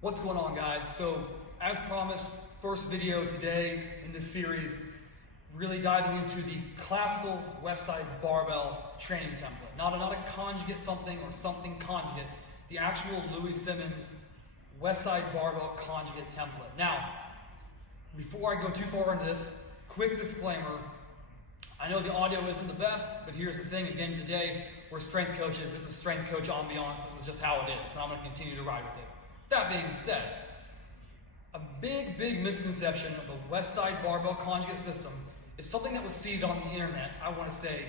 What's going on, guys? So, as promised, first video today in this series, really diving into the classical Westside Barbell training template. Not a conjugate something or something conjugate, the actual Louie Simmons Westside Barbell Conjugate template. Now, before I go too far into this, quick disclaimer. I know the audio isn't the best, but here's the thing, at the end of the day, we're strength coaches. This is strength coach ambiance. This is just how it is, and I'm going to continue to ride with it. That being said, a big misconception of the Westside Barbell Conjugate system is something that was seeded on the internet, I want to say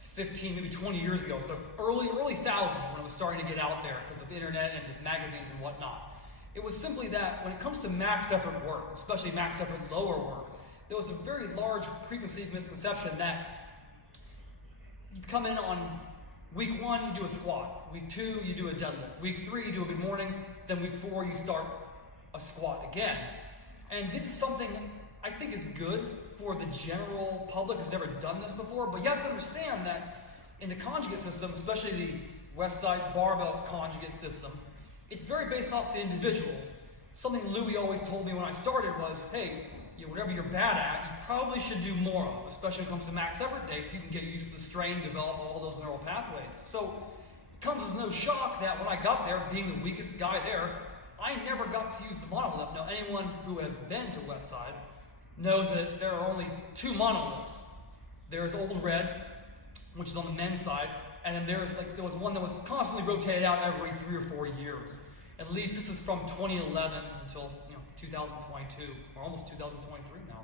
15, maybe 20 years ago. So early thousands, when it was starting to get out there because of the internet and just magazines and whatnot. It was simply that when it comes to max effort work, especially max effort lower work, there was a very large preconceived misconception that you come in on week 1, you do a squat. Week 2, you do a deadlift. Week 3, you do a good morning. Then week 4, you start a squat again. And this is something I think is good for the general public who's never done this before, but you have to understand that in the conjugate system, especially the Westside Barbell Conjugate system, it's very based off the individual. Something Louie always told me when I started was, hey, whatever you're bad at, you probably should do more of, especially when it comes to max effort days, so you can get used to the strain, develop all those neural pathways. So it comes as no shock that when I got there, being the weakest guy there, I never got to use the monolith. Now, anyone who has been to Westside knows that there are only 2 monoliths. There's Old Red, which is on the men's side, and then there was one that was constantly rotated out every 3 or 4 years. At least this is from 2011 until 2022, or almost 2023 now.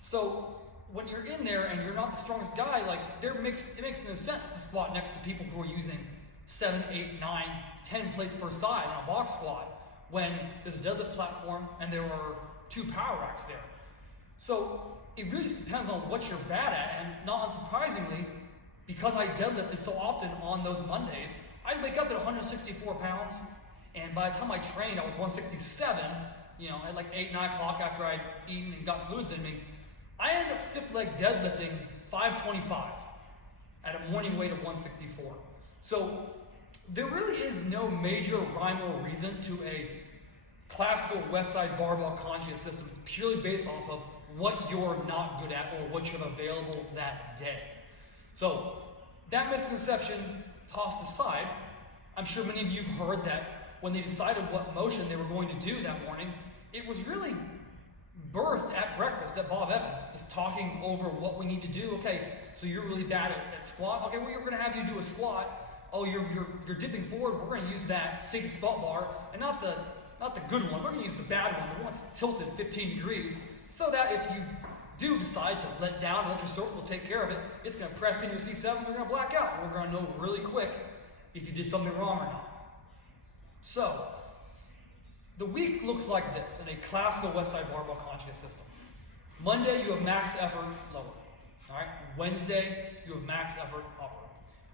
So when you're in there and you're not the strongest guy, it makes no sense to squat next to people who are using 7, 8, 9, 10 plates per side on a box squat when there's a deadlift platform and there are 2 power racks there. So it really just depends on what you're bad at, and not unsurprisingly, because I deadlifted so often on those Mondays, I'd wake up at 164 pounds, and by the time I trained, I was 167, at like 8, 9 o'clock after I'd eaten and got fluids in me. I ended up stiff leg deadlifting 525 at a morning weight of 164. So there really is no major rhyme or reason to a classical Westside Barbell Conjugate system. It's purely based off of what you're not good at or what you have available that day. So that misconception tossed aside, I'm sure many of you have heard that when they decided what motion they were going to do that morning, it was really birthed at breakfast at Bob Evans, just talking over what we need to do. Okay, so you're really bad at squat. Okay, well, we're going to have you do a squat. Oh, you're dipping forward. We're going to use that fig squat bar, and not the good one. We're going to use the bad one, the one that's tilted 15 degrees, so that if you do decide to let down, let your circle take care of it, it's going to press in your C7, you're going to black out, and we're going to know really quick if you did something wrong or not. So the week looks like this in a classical Westside Barbell Conjugate system. Monday, you have max effort lower. All right. Wednesday, you have max effort upper.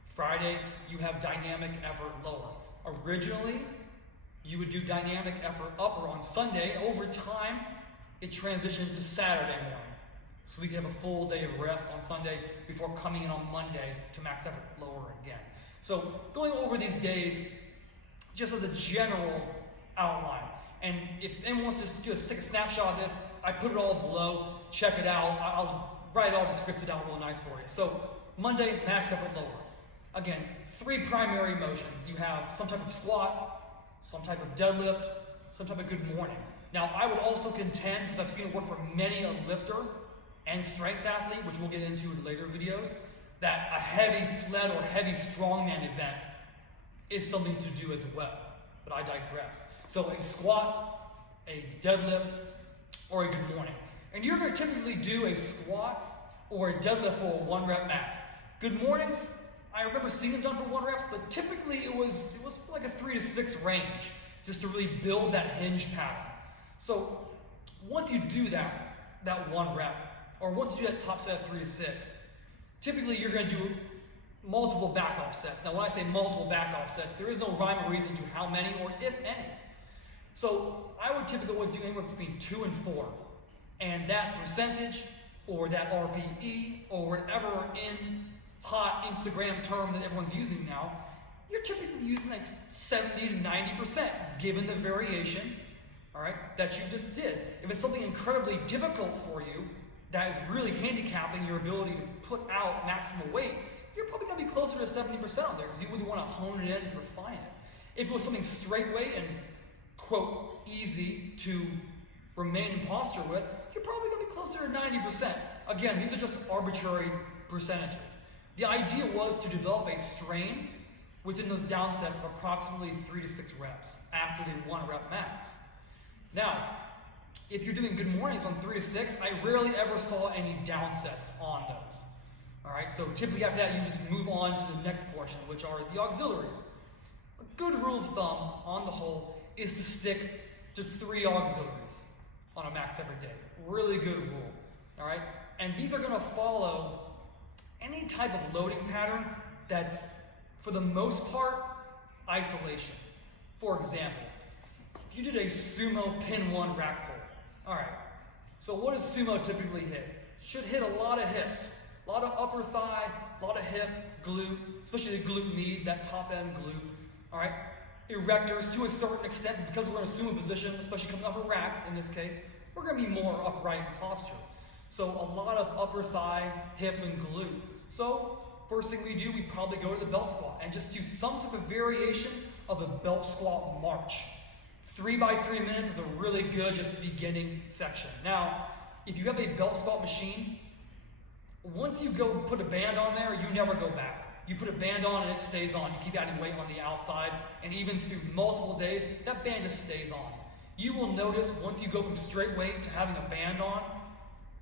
Friday, you have dynamic effort lower. Originally, you would do dynamic effort upper on Sunday. Over time, it transitioned to Saturday morning. So we can have a full day of rest on Sunday before coming in on Monday to max effort lower again. So going over these days, just as a general outline. And if anyone wants to just take a snapshot of this, I put it all below. Check it out. I'll write it all scripted out real nice for you. So Monday, max effort lower. Again, 3 primary motions. You have some type of squat, some type of deadlift, some type of good morning. Now, I would also contend, because I've seen it work for many a lifter and strength athlete, which we'll get into in later videos, that a heavy sled or heavy strongman event is something to do as well. But I digress. So a squat, a deadlift, or a good morning. And you're going to typically do a squat or a deadlift for a 1 rep max. Good mornings, I remember seeing them done for 1 reps, but typically it was like a 3 to 6 range, just to really build that hinge pattern. So once you do that 1 rep, or once you do that top set of 3 to 6, typically you're going to do multiple back off sets. Now when I say multiple back off sets, there is no rhyme or reason to how many or if any. So I would typically always do anywhere between 2 and 4. And that percentage, or that RPE, or whatever in hot Instagram term that everyone's using now, you're typically using like 70 to 90% given the variation, all right, that you just did. If it's something incredibly difficult for you that is really handicapping your ability to put out maximal weight, you're probably going to be closer to 70% on there because you really want to hone it in and refine it. If it was something straight weight and, quote, easy to remain in posture with, you're probably going to be closer to 90%. Again, these are just arbitrary percentages. The idea was to develop a strain within those down sets of approximately 3 to 6 reps after the 1 rep max. Now, if you're doing good mornings on 3 to 6, I rarely ever saw any down sets on those. All right, so typically after that, you just move on to the next portion, which are the auxiliaries. A good rule of thumb on the whole is to stick to 3 auxiliaries on a max every day. Really good rule, all right? And these are gonna follow any type of loading pattern that's, for the most part, isolation. For example, if you did a Sumo pin 1 rack pull, all right, so what does Sumo typically hit? Should hit a lot of hips, a lot of upper thigh, a lot of hip, glute, especially the glute med, that top end glute, all right? Erectors to a certain extent, because we're in a Sumo position, especially coming off a rack in this case, we're gonna be more upright posture. So a lot of upper thigh, hip, and glute. So first thing we do, we probably go to the belt squat and just do some type of variation of a belt squat march. 3 by 3 minutes is a really good just beginning section. Now, if you have a belt squat machine, once you go put a band on there, you never go back. You put a band on and it stays on. You keep adding weight on the outside, and even through multiple days, that band just stays on. You will notice once you go from straight weight to having a band on,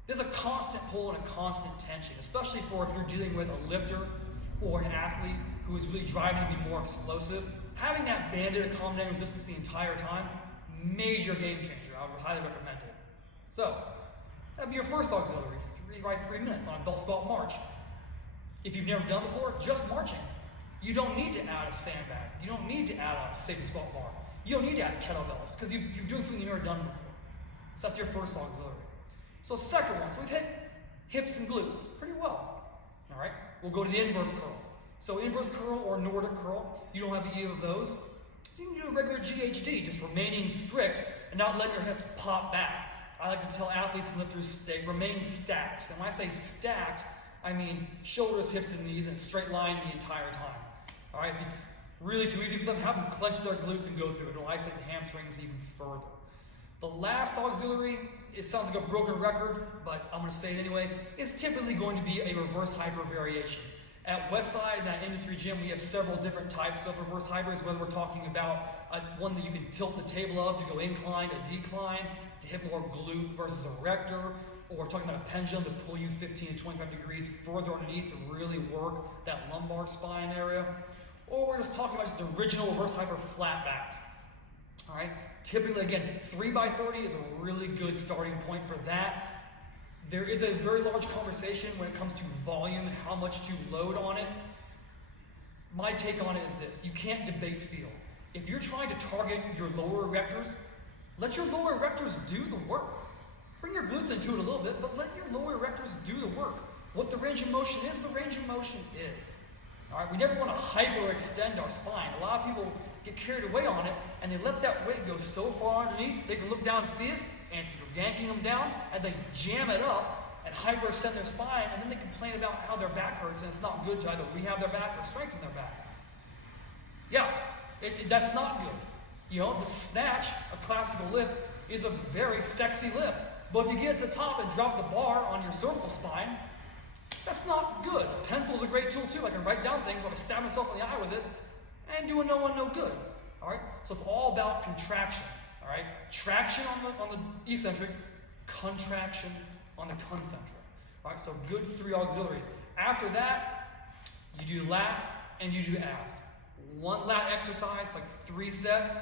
there's a constant pull and a constant tension, especially for if you're dealing with a lifter or an athlete who is really driving to be more explosive. Having that banded accommodating resistance the entire time, major game changer. I would highly recommend it. So, that'd be your first auxiliary, 3 by 3 minutes on a belt squat march. If you've never done before, just marching. You don't need to add a sandbag. You don't need to add a safety squat bar. You don't need to add kettlebells because you're doing something you've never done before. So that's your first auxiliary. So second one, so we've hit hips and glutes pretty well. All right, we'll go to the inverse curl. So inverse curl or Nordic curl, you don't have either of those. You can do a regular GHD, just remaining strict and not letting your hips pop back. I like to tell athletes and lifters remain stacked. And when I say stacked, I mean shoulders, hips, and knees in a straight line the entire time. All right, if it's really too easy for them, have them clench their glutes and go through it. It'll isolate the hamstrings even further. The last auxiliary, it sounds like a broken record, but I'm going to say it anyway, is typically going to be a reverse hyper variation. At Westside, that industry gym, we have several different types of reverse hypers, whether we're talking about one that you can tilt the table up to go incline or decline, to hit more glute versus erector, or we're talking about a pendulum to pull you 15 to 25 degrees further underneath to really work that lumbar spine area. Or we're just talking about just the original reverse hyper flat back. All right, typically again, 3 by 30 is a really good starting point for that. There is a very large conversation when it comes to volume and how much to load on it. My take on it is this: you can't debate feel. If you're trying to target your lower erectors, let your lower erectors do the work. Bring your glutes into it a little bit, but let your lower erectors do the work. What the range of motion is, the range of motion is. All right, we never want to hyperextend our spine. A lot of people get carried away on it, and they let that weight go so far underneath, they can look down and see it, and so you're yanking them down, and they jam it up and hyperextend their spine, and then they complain about how their back hurts, and it's not good to either rehab their back or strengthen their back. Yeah, that's not good. You know, the snatch, a classical lift, is a very sexy lift. But if you get to the top and drop the bar on your cervical spine, that's not good. A pencil's a great tool too. I can write down things, but I stab myself in the eye with it, and doing no one no good. All right? So it's all about contraction. All right? Traction on the eccentric, contraction on the concentric. All right? So good 3 auxiliaries. After that, you do lats and you do abs. 1 lat exercise, like 3 sets.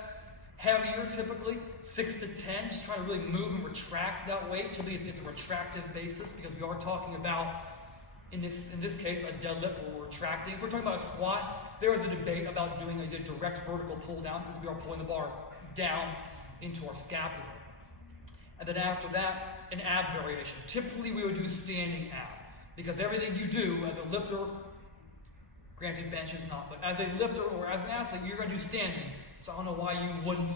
Heavier, typically 6 to 10. Just trying to really move and retract that weight. Typically, it's a retractive basis because we are talking about, in this case, a deadlift where we're retracting. If we're talking about a squat, there is a debate about doing a direct vertical pull down because we are pulling the bar down into our scapula. And then after that, an ab variation. Typically, we would do standing ab because everything you do as a lifter Granted, bench is not, but as a lifter or as an athlete, you're going to do standing. So I don't know why you wouldn't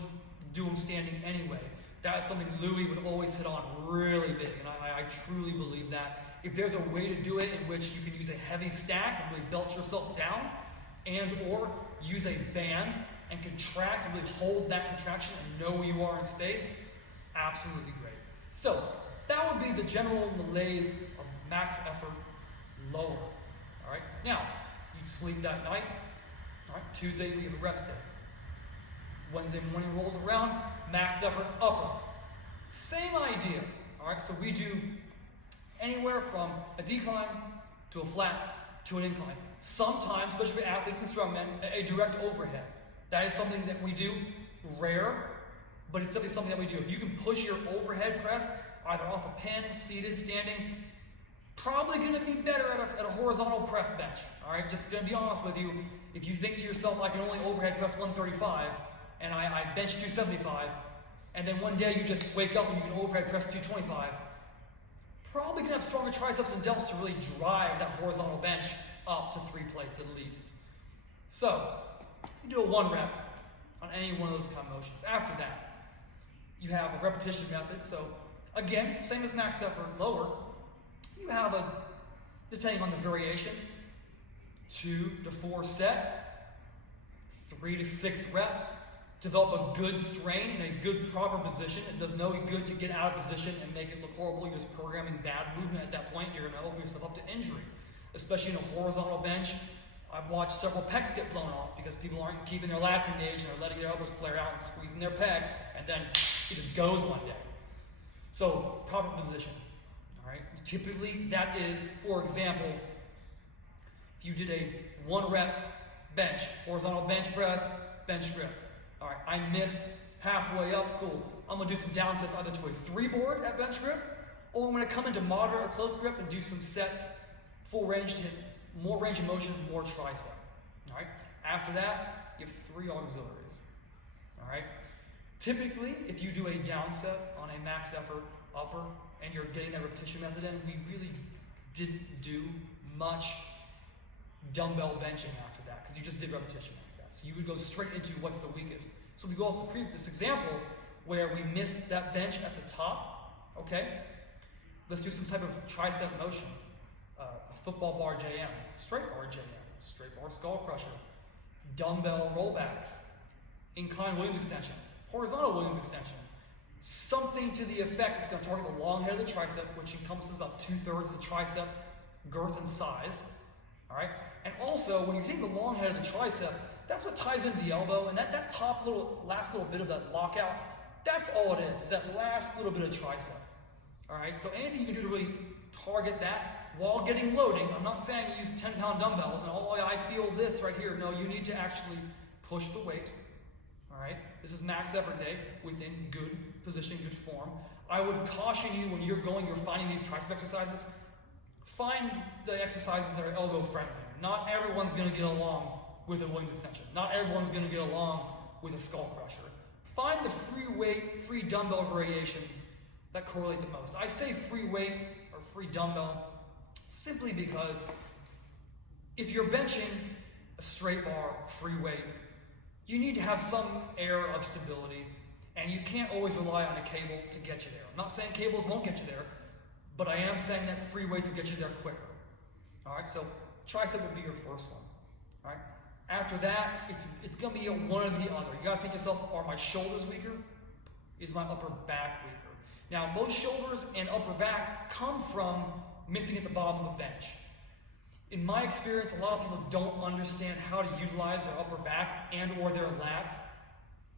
do them standing anyway. That is something Louie would always hit on really big, and I truly believe that. If there's a way to do it in which you can use a heavy stack and really belt yourself down, and or use a band and contract and really hold that contraction and know where you are in space, absolutely great. So that would be the general malaise of max effort lower. All right. Now you sleep that night. All right. Tuesday we have a rest day. Wednesday morning rolls around, max effort upper. Same idea. All right. So we do anywhere from a decline to a flat to an incline. Sometimes, especially for athletes and strongmen, a direct overhead. That is something that we do, rare, but it's definitely something that we do. If you can push your overhead press either off a pin, seated, standing, probably going to be better at a horizontal press bench. All right, just going to be honest with you. If you think to yourself, I can only overhead press 135 and I bench 275, and then one day you just wake up and you can overhead press 225, probably going to have stronger triceps and delts to really drive that horizontal bench up to 3 plates at least. So you do a 1 rep on any one of those kind of motions. After that, you have a repetition method. So again, same as max effort lower, you have a, depending on the variation, 2 to 4 sets, 3 to 6 reps. Develop a good strain in a good proper position. It does no good to get out of position and make it look horrible. You're just programming bad movement at that point. You're going to open yourself up to injury, especially in a horizontal bench. I've watched several pecs get blown off because people aren't keeping their lats engaged and are letting their elbows flare out and squeezing their pec, and then it just goes one day. So, proper position. All right. Typically, that is, for example, if you did a 1 rep bench, horizontal bench press, bench grip. All right, I missed halfway up, cool. I'm gonna do some down sets either to a 3 board at bench grip, or I'm gonna come into moderate or close grip and do some sets, full range to hit more range of motion, more tricep. All right, after that, you have 3 auxiliaries. All right, typically, if you do a down set on a max effort upper and you're getting that repetition method in, we really didn't do much dumbbell benching after that because you just did repetition. So you would go straight into what's the weakest. So we go off the previous example where we missed that bench at the top. Okay, let's do some type of tricep motion. A football bar JM, straight bar JM, straight bar skull crusher, dumbbell rollbacks, incline Williams extensions, horizontal Williams extensions. Something to the effect that's going to target the long head of the tricep, which encompasses about 2/3 of the tricep girth and size. All right, and also when you're hitting the long head of the tricep, that's what ties into the elbow, and that top last little bit of that lockout, that's all it is that last little bit of tricep. All right, so anything you can do to really target that while getting loading. I'm not saying use 10-pound dumbbells and, oh, I feel this right here. No, you need to actually push the weight. All right, this is max effort day within good position, good form. I would caution you when you're finding these tricep exercises, find the exercises that are elbow friendly. Not everyone's going to get along with a Williams extension. Not everyone's going to get along with a skull crusher. Find the free weight, free dumbbell variations that correlate the most. I say free weight or free dumbbell simply because if you're benching a straight bar, free weight, you need to have some air of stability, and you can't always rely on a cable to get you there. I'm not saying cables won't get you there, but I am saying that free weights will get you there quicker. All right, so tricep would be your first one. All right. After that, it's going to be a one or the other. You got to think to yourself, are my shoulders weaker? Is my upper back weaker? Now, both shoulders and upper back come from missing at the bottom of the bench. In my experience, a lot of people don't understand how to utilize their upper back and or their lats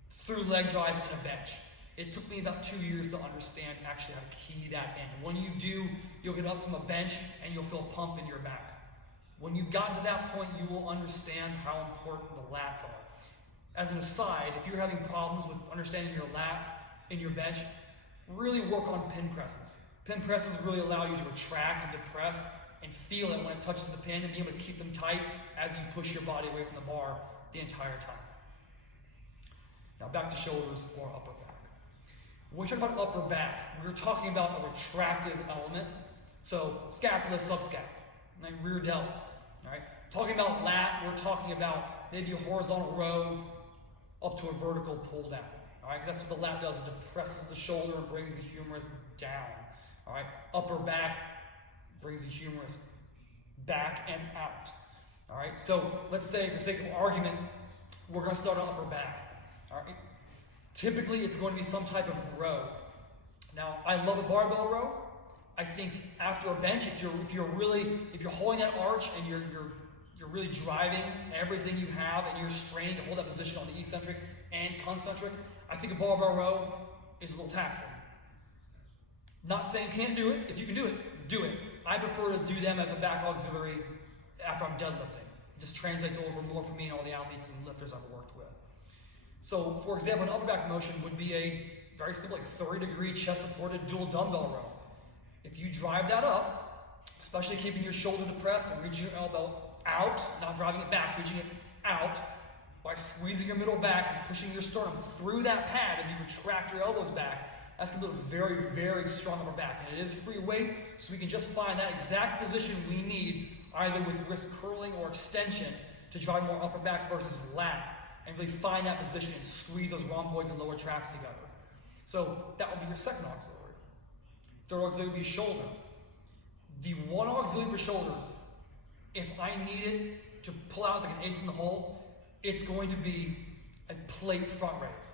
through leg drive in a bench. It took me about 2 years to understand actually how to key that in. When you do, you'll get up from a bench and you'll feel a pump in your back. When you've gotten to that point, you will understand how important the lats are. As an aside, if you're having problems with understanding your lats in your bench, really work on pin presses. Pin presses really allow you to retract and depress and feel it when it touches the pin and be able to keep them tight as you push your body away from the bar the entire time. Now back to shoulders or upper back. When we talk about upper back, we're talking about a retractive element. So scapula, subscap, right? Rear delt. All right? Talking about lat, we're talking about maybe a horizontal row up to a vertical pull down. All right, that's what the lat does. It depresses the shoulder and brings the humerus down. All right, upper back brings the humerus back and out. All right, so let's say for the sake of argument, we're going to start on upper back. All right, typically it's going to be some type of row. Now, I love a barbell row. I think after a bench, if you're holding that arch and you're really driving everything you have and you're straining to hold that position on the eccentric and concentric, I think a barbell row is a little taxing. Not saying you can't do it. If you can do it, do it. I prefer to do them as a back auxiliary after I'm deadlifting. It just translates over more for me and all the athletes and lifters I've worked with. So, for example, an upper back motion would be a very simple, like 30-degree chest-supported dual dumbbell row. If you drive that up, especially keeping your shoulder depressed and reaching your elbow out, not driving it back, reaching it out, by squeezing your middle back and pushing your sternum through that pad as you retract your elbows back, that's going to build a very, very strong upper back. And it is free weight, so we can just find that exact position we need, either with wrist curling or extension, to drive more upper back versus lat, and really find that position and squeeze those rhomboids and lower tracts together. So that would be your second auxiliary. Third auxiliary would be shoulder. The one auxiliary for shoulders, if I need it to pull out as like an ace in the hole, it's going to be a plate front raise.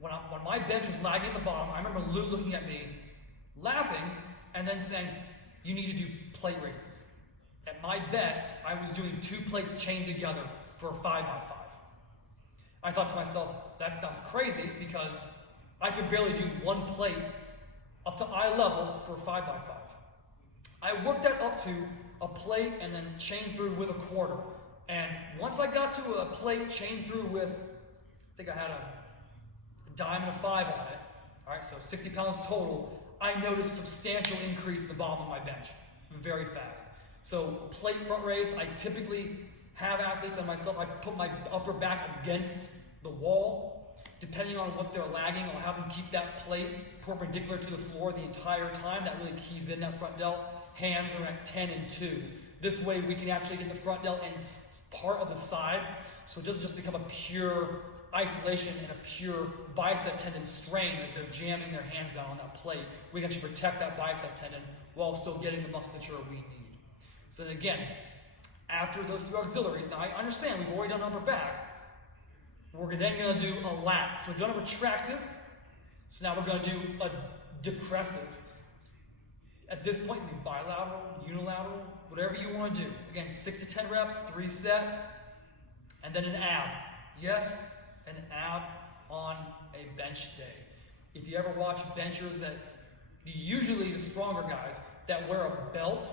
When my bench was lagging at the bottom, I remember Lou looking at me, laughing, and then saying, you need to do plate raises. At my best, I was doing 2 plates chained together for a 5x5. I thought to myself, that sounds crazy because I could barely do 1 plate up to eye level for a 5x5. I worked that up to a plate and then chain through with a quarter. And once I got to a plate chain through with, I think I had a dime and a 5 on it, all right, so 60 pounds total, I noticed substantial increase in the bottom of my bench, very fast. So plate front raise, I typically have athletes and myself, I put my upper back against the wall. Depending on what they're lagging, I'll have them keep that plate perpendicular to the floor the entire time. That really keys in that front delt. Hands are at 10 and 2. This way we can actually get the front delt and part of the side, so it doesn't just become a pure isolation and a pure bicep tendon strain as they're jamming their hands down on that plate. We can actually protect that bicep tendon while still getting the musculature we need. So then again, after those 3 auxiliaries, now I understand we've already done upper back, we're then going to do a lat. So we've done a retractive, so now we're going to do a depressive. At this point, we bilateral, unilateral, whatever you want to do. Again, 6 to 10 reps, 3 sets, and then an ab. Yes, an ab on a bench day. If you ever watch benchers that, usually the stronger guys, that wear a belt,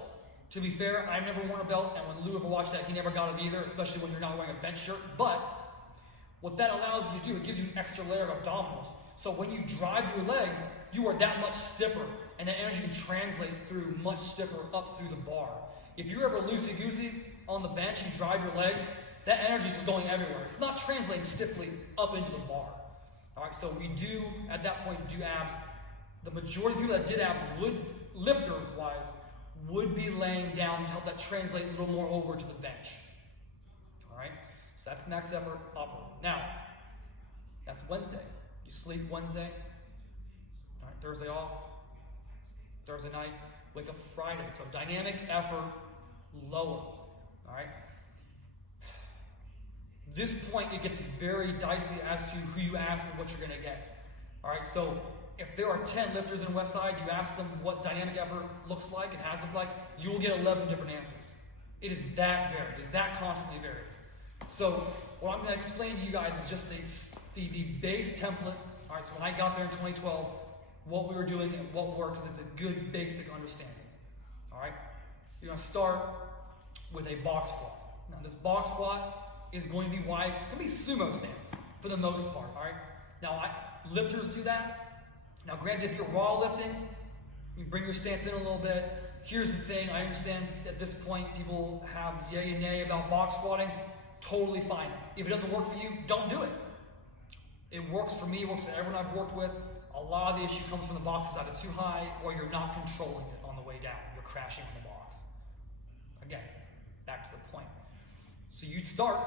to be fair, I never worn a belt, and when Lou ever watched that, he never got it either, especially when you're not wearing a bench shirt. But what that allows you to do, it gives you an extra layer of abdominals. So when you drive your legs, you are that much stiffer, and that energy can translate through much stiffer up through the bar. If you're ever loosey-goosey on the bench and drive your legs, that energy is just going everywhere. It's not translating stiffly up into the bar. All right, so we do, at that point, do abs. The majority of people that did abs would, lifter-wise, would be laying down to help that translate a little more over to the bench. All right, so that's max effort upper. Now, that's Wednesday. You sleep Wednesday, all right, Thursday off, Thursday night, wake up Friday. So dynamic effort lower, all right? This point, it gets very dicey as to who you ask and what you're gonna get, all right? So if there are 10 lifters in Westside, you ask them what dynamic effort looks like and has looked like, you will get 11 different answers. It is that varied, it is that constantly varied. So what I'm gonna explain to you guys is just the base template. All right, so when I got there in 2012, what we were doing and what worked, because it's a good basic understanding. All right, you're gonna start with a box squat. Now this box squat is going to be wise. It's gonna be sumo stance for the most part. All right, now lifters do that. Now granted, if you're raw lifting, you bring your stance in a little bit. Here's the thing, I understand at this point people have yay and nay about box squatting. Totally fine. If it doesn't work for you, don't do it. It works for me, it works for everyone I've worked with. A lot of the issue comes from the box is either too high or you're not controlling it on the way down. You're crashing on the box. Again, back to the point. So you'd start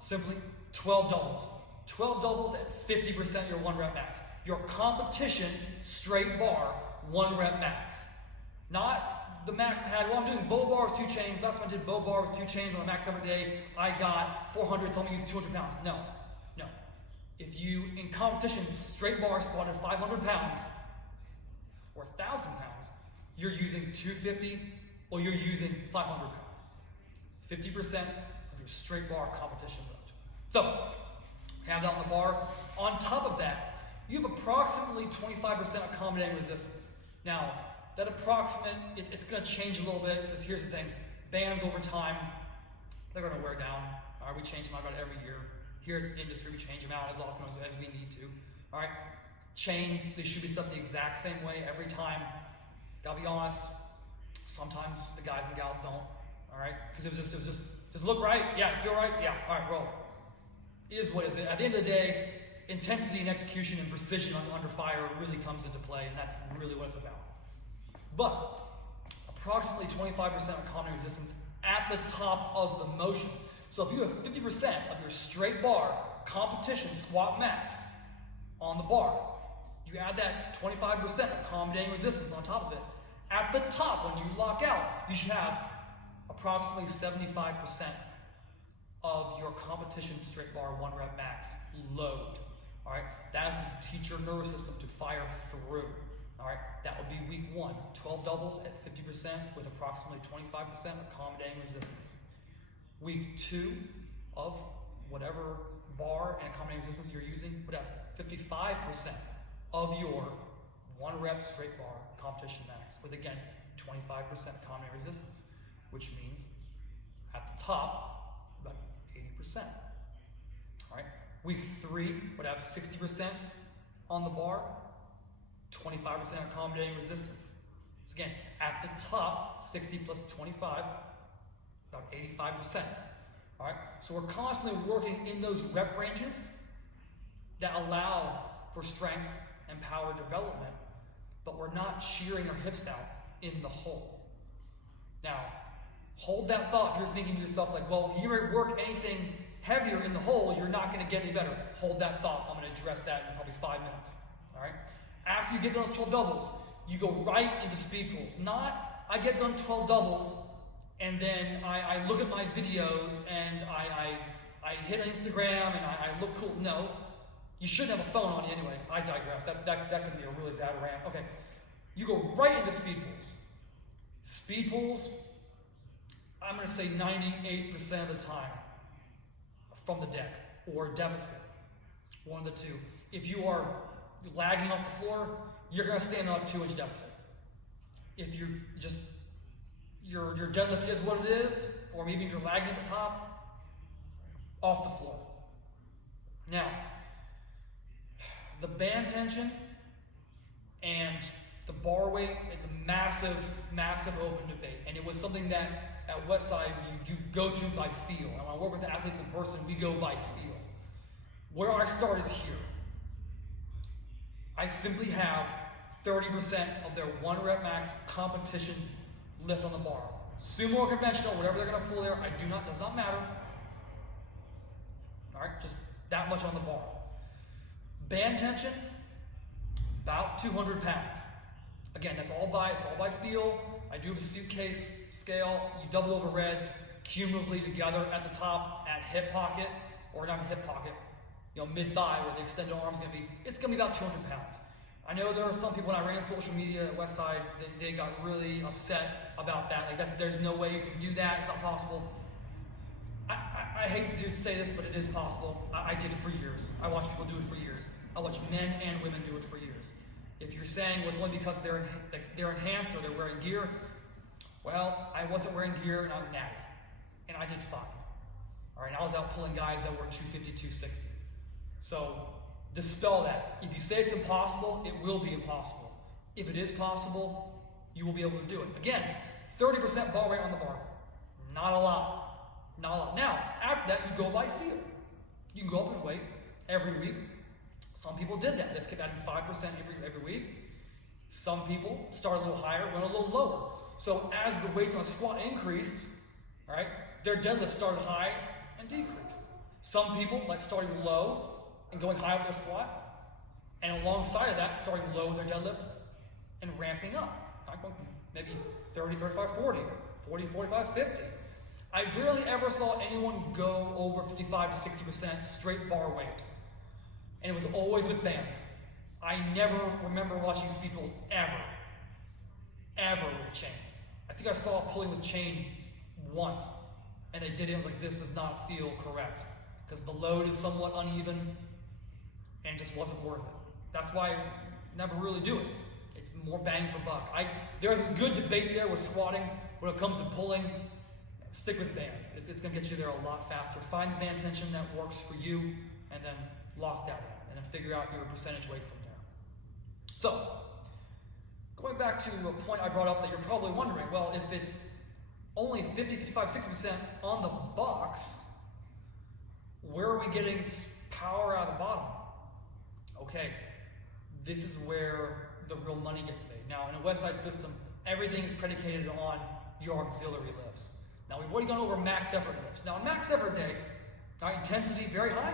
simply 12 doubles. 12 doubles at 50% your 1 rep max. Your competition straight bar 1 rep max. Not the max I had. Well, I'm doing bow bar with 2 chains. Last time I did bow bar with 2 chains on the max every day, I got 400, so I'm gonna use 200 pounds. No. If you, in competition, straight bar squatted 500 pounds or 1,000 pounds, you're using 250 or you're using 500 pounds. 50% of your straight bar competition load. So, have that on the bar. On top of that, you have approximately 25% accommodating resistance. Now, that approximate, it's going to change a little bit, because here's the thing. Bands over time, they're going to wear down. All right, we change them about every year. Here in the industry, we change them out as often as we need to. All right, chains, they should be set the exact same way every time. Gotta be honest, sometimes the guys and gals don't. All right, because it was just, does it look right? Yeah, does it feel right? Yeah, all right, roll. It is what it is. At the end of the day, intensity and execution and precision under fire really comes into play, and that's really what it's about. But approximately 25% accommodating resistance at the top of the motion. So if you have 50% of your straight bar competition squat max on the bar, you add that 25% accommodating resistance on top of it. At the top, when you lock out, you should have approximately 75% of your competition straight bar 1 rep max load. All right, that is to teach your nervous system to fire through. All right, that would be week 1, 12 doubles at 50% with approximately 25% accommodating resistance. Week 2 of whatever bar and accommodating resistance you're using would have 55% of your 1 rep straight bar competition max with, again, 25% accommodating resistance, which means at the top, about 80%. All right. Week 3 would have 60% on the bar, 25% accommodating resistance. So again, at the top, 60 plus 25, about 85%. All right. So we're constantly working in those rep ranges that allow for strength and power development, but we're not shearing our hips out in the hole. Now, hold that thought. If you're thinking to yourself like, well, if you work anything heavier in the hole, you're not going to get any better. Hold that thought. I'm going to address that in probably 5 minutes. All right. After you get those 12 doubles, you go right into speed pulls. Not, I get done 12 doubles, and then I look at my videos and I hit Instagram and I look cool. No, you shouldn't have a phone on you anyway. I digress. That can be a really bad rant. Okay, you go right into speed pulls. Speed pulls, I'm going to say 98% of the time from the deck or deficit. One of the two. If you are lagging off the floor, you're going to stand on a 2-inch deficit. If you're just your deadlift is what it is, or maybe if you're lagging at the top, off the floor. Now, the band tension and the bar weight is a massive, massive open debate. And it was something that at Westside you go to by feel. And when I work with athletes in person, we go by feel. Where I start is here. I simply have 30% of their 1 rep max competition lift on the bar. Sumo or conventional, whatever they're going to pull there, does not matter. All right, just that much on the bar. Band tension, about 200 pounds. Again, it's all by feel. I do have a suitcase scale. You double over reds cumulatively together at the top at hip pocket, or not hip pocket, mid-thigh where the extended arm's going to be. It's going to be about 200 pounds. I know there are some people, when I ran social media at Westside, they got really upset about that. Like, there's no way you can do that. It's not possible. I hate to say this, but it is possible. I did it for years. I watched people do it for years. I watched men and women do it for years. If you're saying, well, it's only because they're enhanced or they're wearing gear, well, I wasn't wearing gear and I'm natty. And I did fine. All right, I was out pulling guys that were 250, 260. So, dispel that. If you say it's impossible, it will be impossible. If it is possible, you will be able to do it. Again, 30% ball rate on the bar. Not a lot. Not a lot. Now, after that, you go by feel. You can go up in weight every week. Some people did that. Let's keep adding 5% every week. Some people started a little higher, went a little lower. So as the weights on a squat increased, all right, their deadlift started high and decreased. Some people like starting low and going high with their squat, and alongside of that, starting low with their deadlift and ramping up. Maybe 30, 35, 40, 40, 45, 50. I rarely ever saw anyone go over 55 to 60% straight bar weight. And it was always with bands. I never remember watching speed pulls ever with chain. I think I saw pulling with chain once, and they did it. I was like, this does not feel correct because the load is somewhat uneven and it just wasn't worth it. That's why I never really do it. It's more bang for buck. There's a good debate there with squatting when it comes to pulling. Stick with bands. It's going to get you there a lot faster. Find the band tension that works for you, and then lock that in, and then figure out your percentage weight from there. So, going back to a point I brought up that you're probably wondering, well, if it's only 50, 55, 60% on the box, where are we getting power out of the bottom? Okay, this is where the real money gets made. Now, in a Westside system, everything is predicated on your auxiliary lifts. Now, we've already gone over max effort lifts. Now, on max effort day, intensity very high,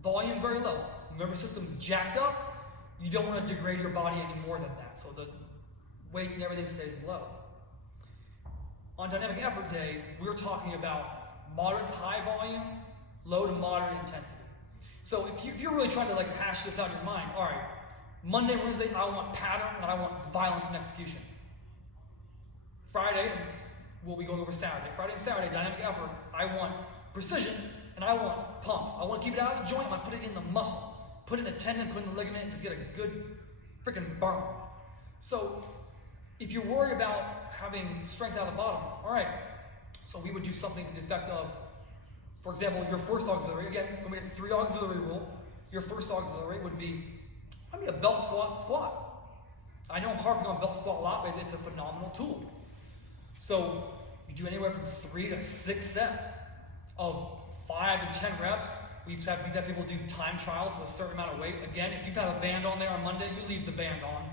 volume very low. Remember, system's jacked up. You don't want to degrade your body any more than that, so the weights and everything stays low. On dynamic effort day, we're talking about moderate to high volume, low to moderate intensity. So if you're really trying to hash this out in your mind, all right, Monday, Wednesday, I want pattern and I want violence and execution. Friday, we'll be going over Saturday. Friday and Saturday, dynamic effort, I want precision and I want pump. I want to keep it out of the joint, I want to put it in the muscle. Put it in the tendon, put it in the ligament, and just get a good freaking burn. So if you're worried about having strength out of the bottom, all right, so we would do something to the effect of, for example, your first auxiliary, again, when we get 3 auxiliary rule, your first auxiliary would be, a belt squat. I know I'm harping on belt squat a lot, but it's a phenomenal tool. So you do anywhere from 3 to 6 sets of 5 to 10 reps. We've had people do time trials with a certain amount of weight. Again, if you've had a band on there on Monday, you leave the band on.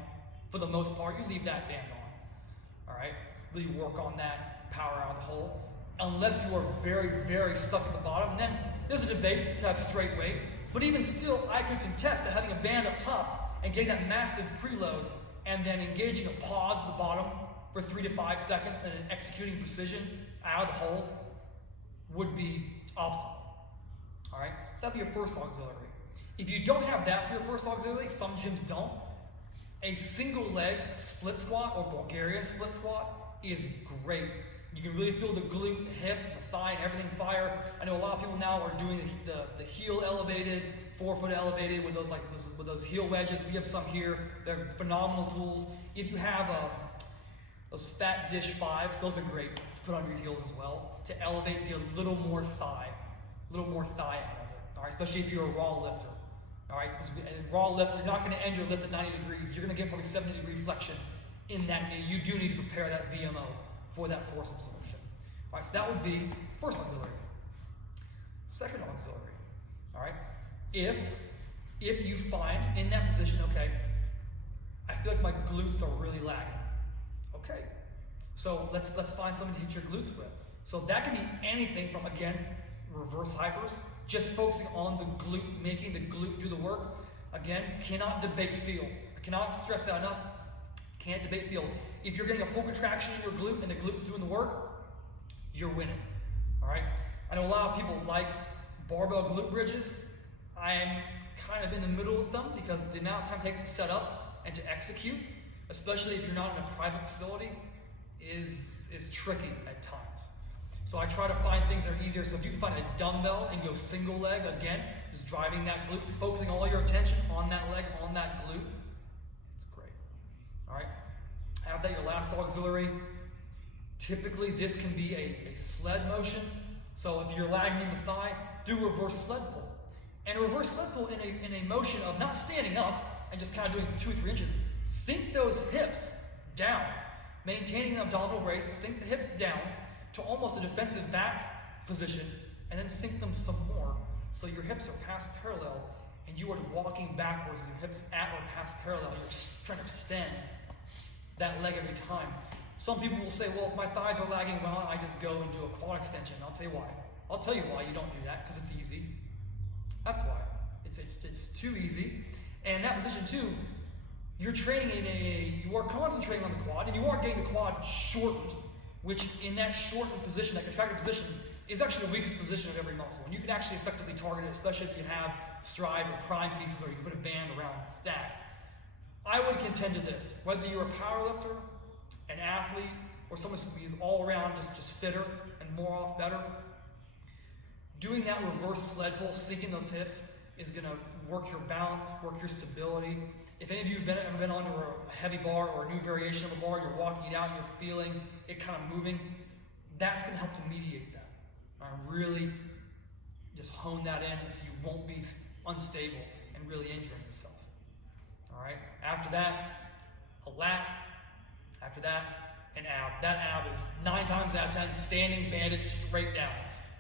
For the most part, you leave that band on. All right? Really work on that power out of the hole. Unless you are very, very stuck at the bottom, and then there's a debate to have straight weight. But even still, I could contest that having a band up top and getting that massive preload and then engaging a pause at the bottom for 3 to 5 seconds and then executing precision out of the hole would be optimal. All right, so that'd be your first auxiliary. If you don't have that for your first auxiliary, some gyms don't, a single leg split squat or Bulgarian split squat is great. You can really feel the glute, hip, and the thigh, and everything fire. I know a lot of people now are doing the heel elevated, forefoot elevated with those heel wedges. We have some here. They're phenomenal tools. If you have those fat dish 5s, those are great to put on your heels as well to elevate, to get a little more thigh out of it. All right, especially if you're a raw lifter. All right, because raw lift, you're not going to end your lift at 90 degrees. You're going to get probably 70-degree flexion in that knee. You do need to prepare that VMO for that force absorption. All right, so that would be first auxiliary. Second auxiliary, all right? If you find in that position, okay, I feel like my glutes are really lagging. Okay, so let's find something to hit your glutes with. So that can be anything from, again, reverse hypers, just focusing on the glute, making the glute do the work. Again, cannot debate feel. I cannot stress that enough. Can't debate feel. If you're getting a full contraction in your glute and the glute's doing the work, you're winning. All right? I know a lot of people like barbell glute bridges. I'm kind of in the middle with them because the amount of time it takes to set up and to execute, especially if you're not in a private facility, is tricky at times. So I try to find things that are easier. So if you can find a dumbbell and go single leg, again, just driving that glute, focusing all your attention on that leg, on that glute, it's great. All right? After that, your last auxiliary, typically this can be a sled motion. So if you're lagging in the thigh, do reverse sled pull. And a reverse sled pull in a motion of not standing up and just kind of doing 2 or 3 inches, sink those hips down, maintaining an abdominal brace, sink the hips down to almost a defensive back position, and then sink them some more so your hips are past parallel and you are walking backwards with your hips at or past parallel. You're trying to extend that leg every time. Some people will say, well, if my thighs are lagging, well, I just go and do a quad extension. I'll tell you why. I'll tell you why you don't do that, because it's easy. That's why. It's too easy. And in that position too, you are concentrating on the quad, and you are getting the quad shortened, which in that shortened position, that contracted position, is actually the weakest position of every muscle. And you can actually effectively target it, especially if you have strive or prime pieces, or you can put a band around the stack. I would contend to this, whether you're a power lifter, an athlete, or someone who's all around just fitter and more off better, doing that reverse sled pull, sinking those hips, is going to work your balance, work your stability. If any of you have ever been under a heavy bar or a new variation of a bar, you're walking it out and you're feeling it kind of moving, that's going to help to mediate that. Really just hone that in so you won't be unstable and really injuring yourself. All right. After that, a lat. After that, an ab. That ab is 9 times out of 10 standing banded straight down.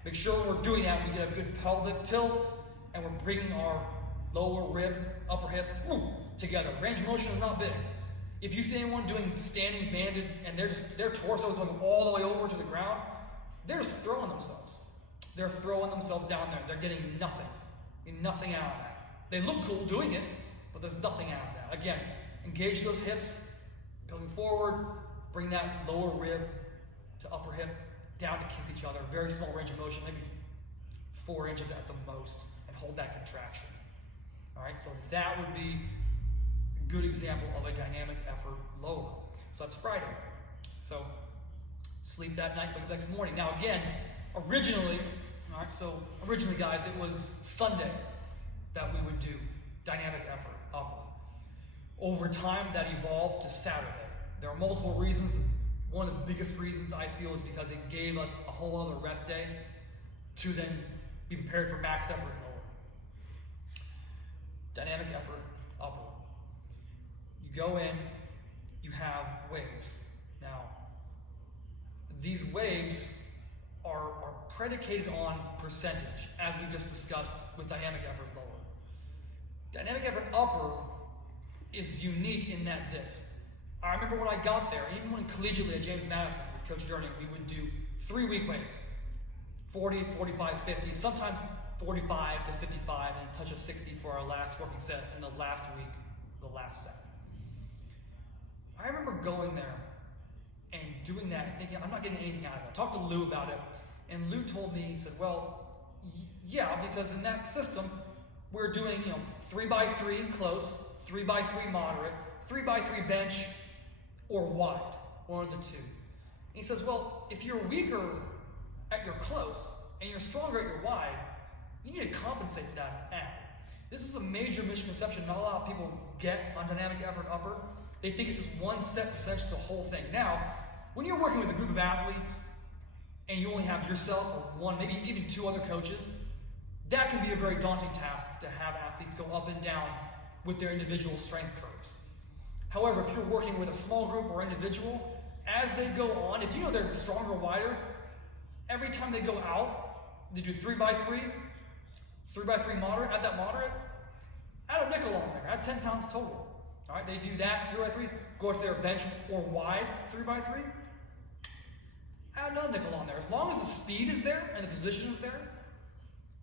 Make sure when we're doing that, we get a good pelvic tilt, and we're bringing our lower rib, upper hip together. Range of motion is not big. If you see anyone doing standing banded and their torso is going all the way over to the ground, they're just throwing themselves. They're throwing themselves down there. They're getting nothing. Nothing out of that. They look cool doing it, but there's nothing out of that. Again, engage those hips, going forward, bring that lower rib to upper hip down to kiss each other. Very small range of motion, maybe 4 inches at the most, and hold that contraction. All right, so that would be a good example of a dynamic effort lower. So that's Friday. So sleep that night, wake up next morning. Now again, originally, guys, it was Sunday that we would do dynamic effort upper. Over time, that evolved to Saturday. There are multiple reasons. One of the biggest reasons I feel is because it gave us a whole other rest day to then be prepared for max effort lower. Dynamic effort upper. You go in, you have waves. Now, these waves are predicated on percentage, as we just discussed with dynamic effort lower. Dynamic effort upper is unique in that I remember when I got there, even when collegiately at James Madison with Coach Durning, we would do 3-week waves. 40, 45, 50, sometimes 45 to 55, and touch a 60 for our last working set in the last week, the last set. I remember going there and doing that and thinking, I'm not getting anything out of it. I talked to Lou about it, and Lou told me, he said, well, yeah, because in that system, we're doing 3x3 close, 3x3 moderate, 3x3 bench, or wide, one of the two. And he says, well, if you're weaker at your close and you're stronger at your wide, you need to compensate for that and add. This is a major misconception not a lot of people get on dynamic effort upper. They think it's just one set percentage to the whole thing. Now, when you're working with a group of athletes and you only have yourself or one, maybe even 2 other coaches, that can be a very daunting task to have athletes go up and down with their individual strength curves. However, if you're working with a small group or individual, as they go on, if you know they're stronger or wider, every time they go out, they do 3x3, 3x3 moderate, add that moderate, add a nickel on there, add 10 pounds total. All right, they do that, 3x3, go to their bench or wide 3x3, add another nickel on there. As long as the speed is there and the position is there,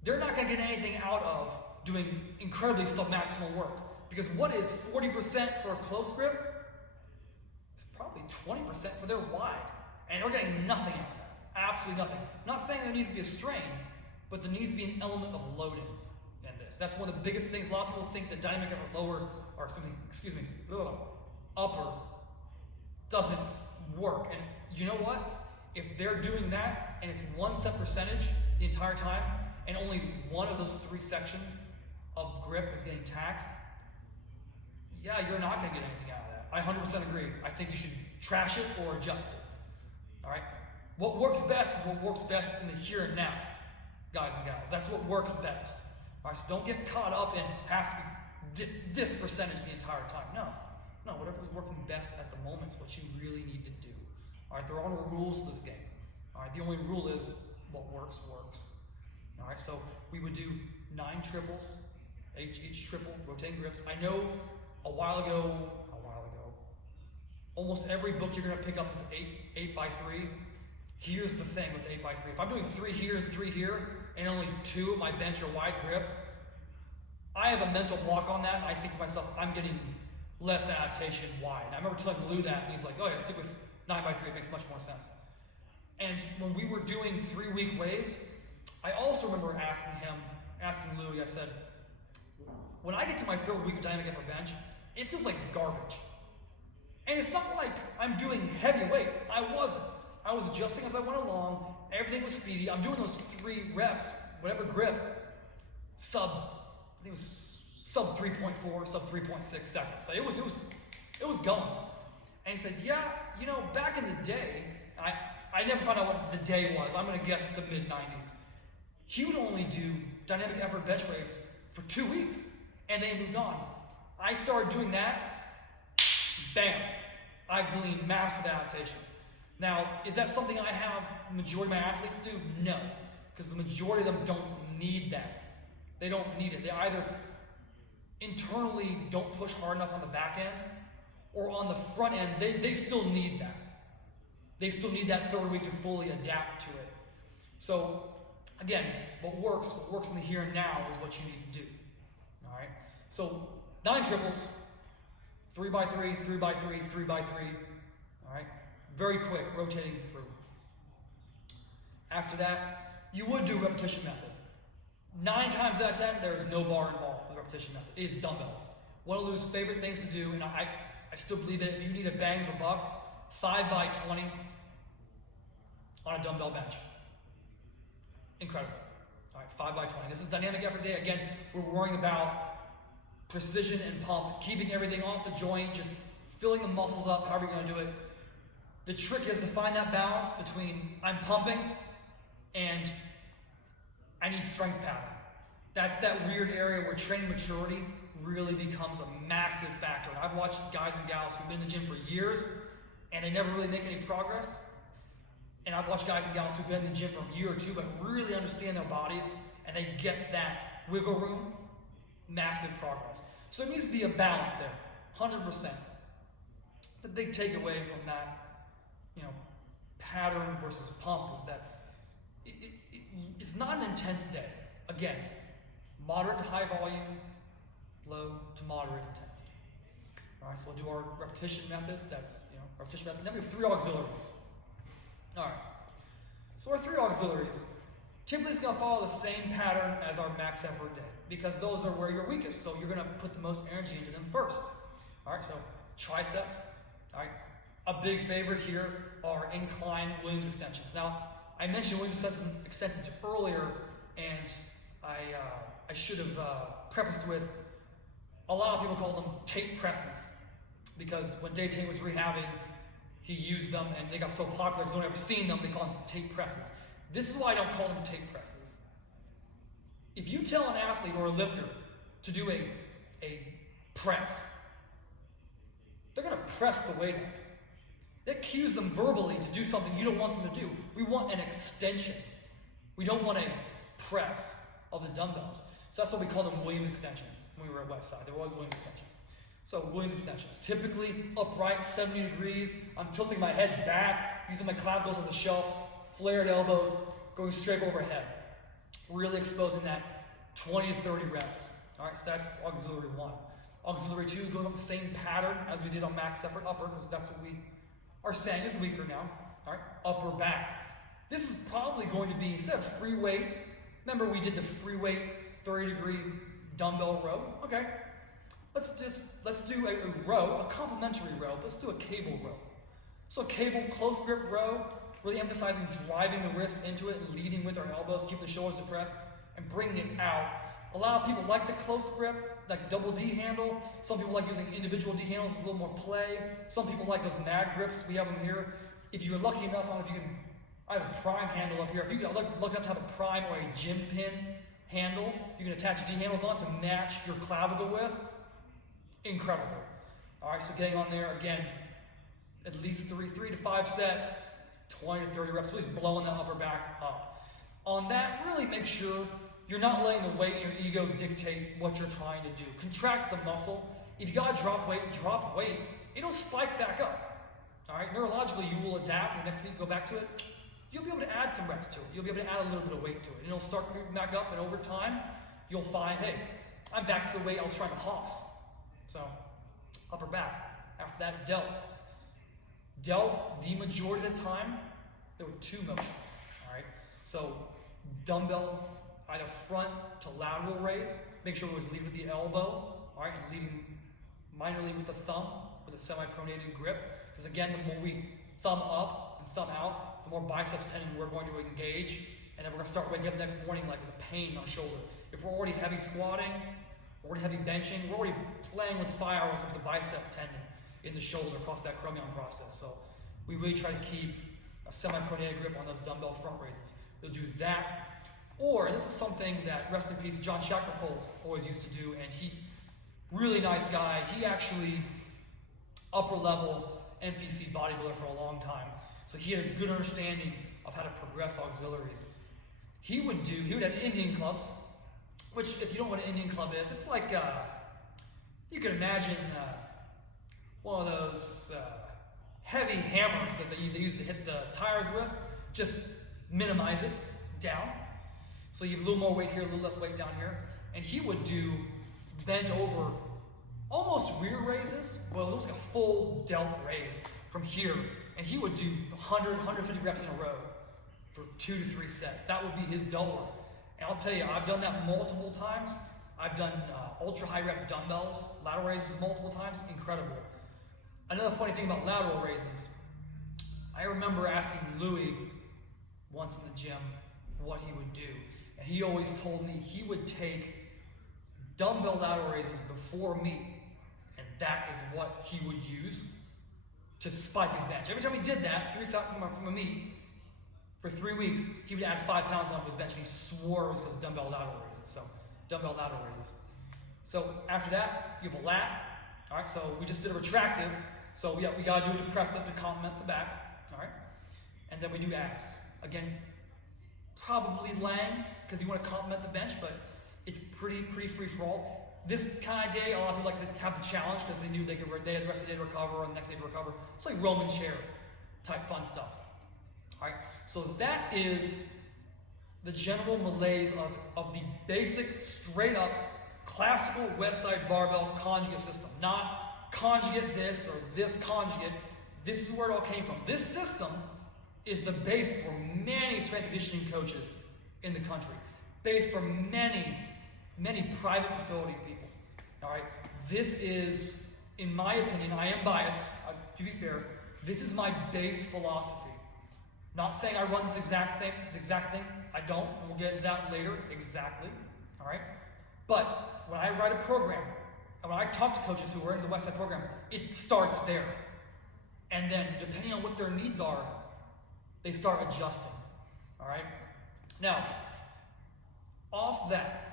they're not going to get anything out of doing incredibly submaximal work. Because what is 40% for a close grip is probably 20% for their wide. And they're getting nothing out of that. Absolutely nothing. I'm not saying there needs to be a strain, but there needs to be an element of loading in this. That's one of the biggest things. A lot of people think that dynamic effort lower, or upper doesn't work. And you know what? If they're doing that and it's 1 set percentage the entire time, and only one of those 3 sections of grip is getting taxed, yeah, you're not going to get anything out of that. I 100% agree. I think you should trash it or adjust it. All right? What works best is what works best in the here and now, guys and gals. That's what works best. All right? So don't get caught up in has to be this percentage the entire time. No, whatever's working best at the moment is what you really need to do. All right? There are no rules to this game. All right? The only rule is what works, works. All right? So we would do 9 triples, each triple, rotating grips. I know a while ago, almost every book you're gonna pick up is 8x3. Here's the thing with 8x3. If I'm doing 3 here and 3 here, and only 2 at my bench or wide grip, I have a mental block on that, and I think to myself, I'm getting less adaptation wide. And I remember telling Lou that, and he's like, oh yeah, stick with 9x3, it makes much more sense. And when we were doing 3-week waves, I also remember asking Louie, I said, when I get to my 3rd week of dynamic upper bench, it feels like garbage. And it's not like I'm doing heavy weight. I wasn't. I was adjusting as I went along. Everything was speedy. I'm doing those 3 reps, whatever grip, I think it was sub 3.4, sub 3.6 seconds. So it was going. And he said, yeah, you know, back in the day, I never found out what the day was. I'm gonna guess the mid-90s. He would only do dynamic effort bench waves for 2 weeks, and they moved on. I started doing that, bam, I gleaned massive adaptation. Now, is that something I have the majority of my athletes do? No, because the majority of them don't need that. They don't need it. They either internally don't push hard enough on the back end, or on the front end, they still need that. They still need that 3rd week to fully adapt to it. So, again, what works in the here and now is what you need to do. All right? So, 9 triples, 3x3, 3x3, 3x3. All right? Very quick, rotating through. After that, you would do repetition method. 9 times out of 10, there is no bar involved with repetition method. It is dumbbells. One of Lou's favorite things to do, and I still believe that if you need a bang for buck, 5x20 on a dumbbell bench. Incredible. All right, 5x20. This is dynamic effort day. Again, we're worrying about precision and pump, keeping everything off the joint, just filling the muscles up, however you're going to do it. The trick is to find that balance between I'm pumping and I need strength pattern. That's that weird area where training maturity really becomes a massive factor. And I've watched guys and gals who've been in the gym for years and they never really make any progress. And I've watched guys and gals who've been in the gym for a year or 2 but really understand their bodies and they get that wiggle room, massive progress. So there needs to be a balance there, 100%. The big takeaway from that, pattern versus pump is that it's not an intense day. Again, moderate to high volume, low to moderate intensity. All right, so we'll do our repetition method. That's, repetition method. Then we have 3 auxiliaries. All right, so our 3 auxiliaries, typically it's gonna follow the same pattern as our max effort day because those are where you're weakest. So you're gonna put the most energy into them first. All right, so triceps. All right, a big favorite here are incline Williams extensions. Now, I mentioned Williams extensions earlier, and I should have prefaced with a lot of people call them tape presses because when Dave Tate was rehabbing, he used them and they got so popular because no one ever seen them, they call them tape presses. This is why I don't call them tape presses. If you tell an athlete or a lifter to do a press, they're going to press the weight up. That cues them verbally to do something you don't want them to do. We want an extension. We don't want a press of the dumbbells. So that's what we call them Williams extensions when we were at Westside. There was Williams extensions. So Williams extensions, typically upright, 70 degrees. I'm tilting my head back, using my clavicles as a shelf, flared elbows, going straight overhead. Really exposing that 20 to 30 reps. All right, so that's auxiliary 1. Auxiliary 2, going up the same pattern as we did on max effort upper, because that's what we are saying is weaker now. All right, upper back. This is probably going to be, instead of free weight, remember we did the free weight 30-degree dumbbell row? Okay, let's do a row, a complementary row. Let's do a cable row. So a cable close grip row, really emphasizing driving the wrist into it and leading with our elbows, keep the shoulders depressed, and bringing it out. A lot of people like the close grip, like double D handle. Some people like using individual D handles, a little more play. Some people like those mag grips. We have them here. If you're lucky enough, I have a prime handle up here. If you're lucky enough to have a prime or a gym pin handle, you can attach D handles on to match your clavicle with. Incredible. All right, so getting on there again, at least 3 to 5 sets, 20 to 30 reps. Please blowing that upper back up. On that, really make sure you're not letting the weight and your ego dictate what you're trying to do. Contract the muscle. If you gotta drop weight, it'll spike back up. All right, neurologically, you will adapt. The next week, go back to it. You'll be able to add some reps to it. You'll be able to add a little bit of weight to it. And it'll start creeping back up, and over time, you'll find, hey, I'm back to the weight I was trying to hoss. So, upper back. After that, delt. Delt, the majority of the time, there were two motions. All right, so dumbbell, either front to lateral raise. Make sure it was lead with the elbow, all right, and leading minorly with the thumb, with a semi-pronated grip. Because again, the more we thumb up and thumb out, the more biceps tendon we're going to engage, and then we're going to start waking up the next morning like with a pain on the shoulder. If we're already heavy squatting, we're already heavy benching, we're already playing with fire when it comes to bicep tendon in the shoulder across that chromion process. So we really try to keep a semi-pronated grip on those dumbbell front raises. We'll do that. Or, and this is something that, rest in peace, John Shackelford always used to do, and he, really nice guy, he actually upper level MPC bodybuilder for a long time. So he had a good understanding of how to progress auxiliaries. He would have Indian clubs, which if you don't know what an Indian club is, it's like, you can imagine one of those heavy hammers that they used to hit the tires with, just minimize it down. So you have a little more weight here, a little less weight down here. And he would do bent over, almost rear raises, but it was almost like a full delt raise from here. And he would do 100, 150 reps in a row for 2 to 3 sets. That would be his delt work. And I'll tell you, I've done that multiple times. I've done ultra high rep dumbbells, lateral raises multiple times, incredible. Another funny thing about lateral raises, I remember asking Louie once in the gym what he would do. And he always told me he would take dumbbell lateral raises before meet, and that is what he would use to spike his bench. Every time he did that, 3 weeks out from a meet, for 3 weeks, he would add 5 pounds onto his bench, and he swore it was because of dumbbell lateral raises. So, dumbbell lateral raises. So, after that, you have a lat. All right, so we just did a retractive. So, yeah, we got to do a depressive to complement the back. All right, and then we do abs. Again, probably lang, because you want to complement the bench, but it's pretty free for all. This kind of day, a lot of people like to have the challenge because they knew they had the rest of the day to recover and the next day to recover. It's like Roman chair type fun stuff. All right, so that is the general malaise of the basic, straight up, classical Westside Barbell Conjugate system. Not conjugate this or this conjugate. This is where it all came from. This system is the base for many strength and conditioning coaches in the country. Base for many private facility people. All right, this is, in my opinion, I am biased, to be fair, this is my base philosophy. Not saying I run this exact thing, I don't, and we'll get into that later, exactly, all right? But when I write a program, and when I talk to coaches who are in the Westside program, it starts there. And then, depending on what their needs are, they start adjusting, all right? Now, off that,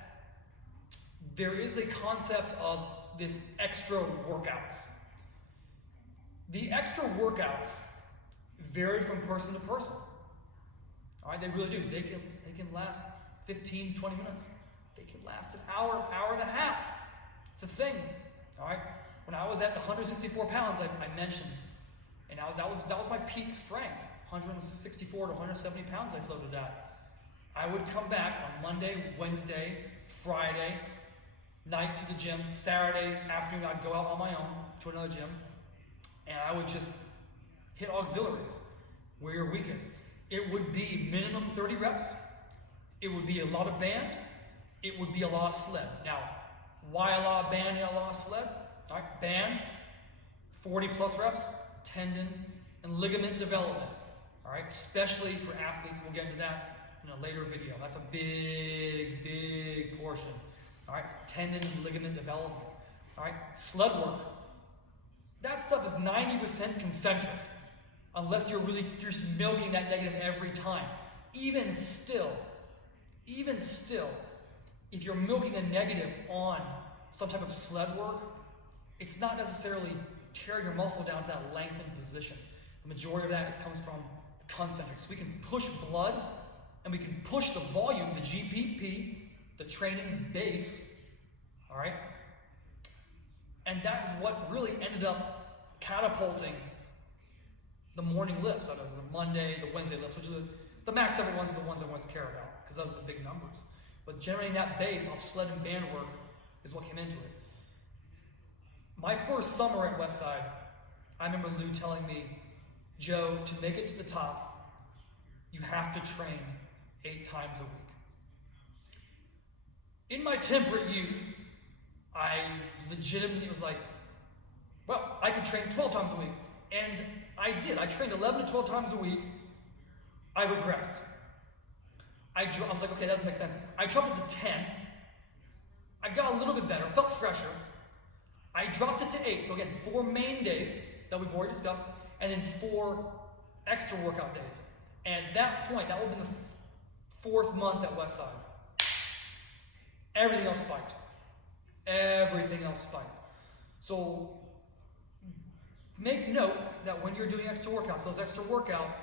there is a concept of this extra workouts. The extra workouts vary from person to person. All right, they really do. They can last 15, 20 minutes. They can last an hour, hour and a half. It's a thing. All right. When I was at the 164 pounds, I mentioned, and that was my peak strength. 164 to 170 pounds I floated at. I would come back on Monday, Wednesday, Friday night to the gym. Saturday afternoon, I'd go out on my own to another gym, and I would just hit auxiliaries where you're weakest. It would be minimum 30 reps. It would be a lot of band. It would be a lot of sled. Now, why a lot of band and a lot of sled? All right, band, 40 plus reps, tendon and ligament development. All right, especially for athletes. We'll get into that in a later video. That's a big portion. All right, tendon and ligament development. All right, sled work. That stuff is 90% concentric, unless you're just milking that negative every time. Even still, if you're milking a negative on some type of sled work, it's not necessarily tearing your muscle down to that lengthened position. The majority of that comes from the concentric. So we can push blood, and we can push the volume, the GPP, the training base, all right? And that is what really ended up catapulting the morning lifts, out of the Monday, the Wednesday lifts, which are the max effort ones are the ones I always care about, because those are the big numbers. But generating that base off sled and band work is what came into it. My first summer at Westside, I remember Lou telling me, Joe, to make it to the top, you have to train 8 times a week. In my temperate youth, I legitimately was like, well, I could train 12 times a week. And I did. I trained 11 to 12 times a week. I regressed. I was like, okay, that doesn't make sense. I dropped it to 10. I got a little bit better, felt fresher. I dropped it to 8. So again, 4 main days that we've already discussed, and then 4 extra workout days. And at that point, that would have been the 4th month at Westside. Everything else spiked. Everything else spiked. So make note that when you're doing extra workouts, those extra workouts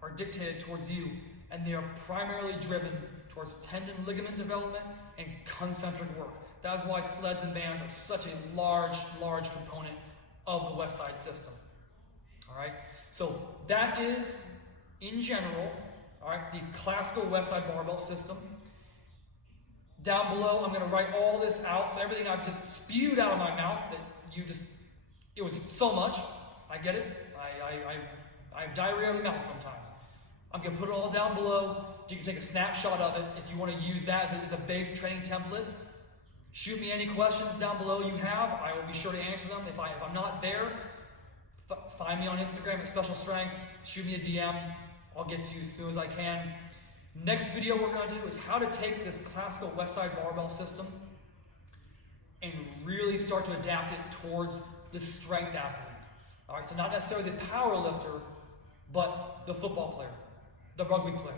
are dictated towards you, and they are primarily driven towards tendon ligament development and concentric work. That's why sleds and bands are such a large component of the Westside system. All right, so that is, in general, all right, the classical Westside barbell system. Down below, I'm going to write all this out, so everything I've just spewed out of my mouth that it was so much. I get it. I have diarrhea of the mouth sometimes. I'm going to put it all down below. You can take a snapshot of it if you want to use that as a base training template. Shoot me any questions down below you have. I will be sure to answer them. If I'm not there, find me on Instagram at specialstrengths. Shoot me a DM. I'll get to you as soon as I can. Next video we're going to do is how to take this classical Westside barbell system and really start to adapt it towards the strength athlete. All right, so not necessarily the power lifter, but the football player, the rugby player,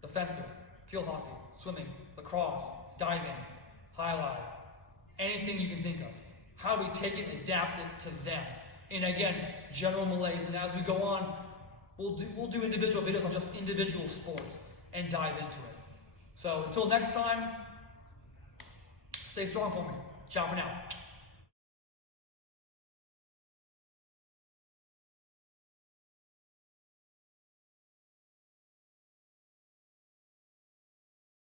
the fencer, field hockey, swimming, lacrosse, diving, highlight, anything you can think of. How we take it and adapt it to them. And again, general malaise. And as we go on, we'll do individual videos on just individual sports and dive into it. So until next time, stay strong for me. Ciao for now.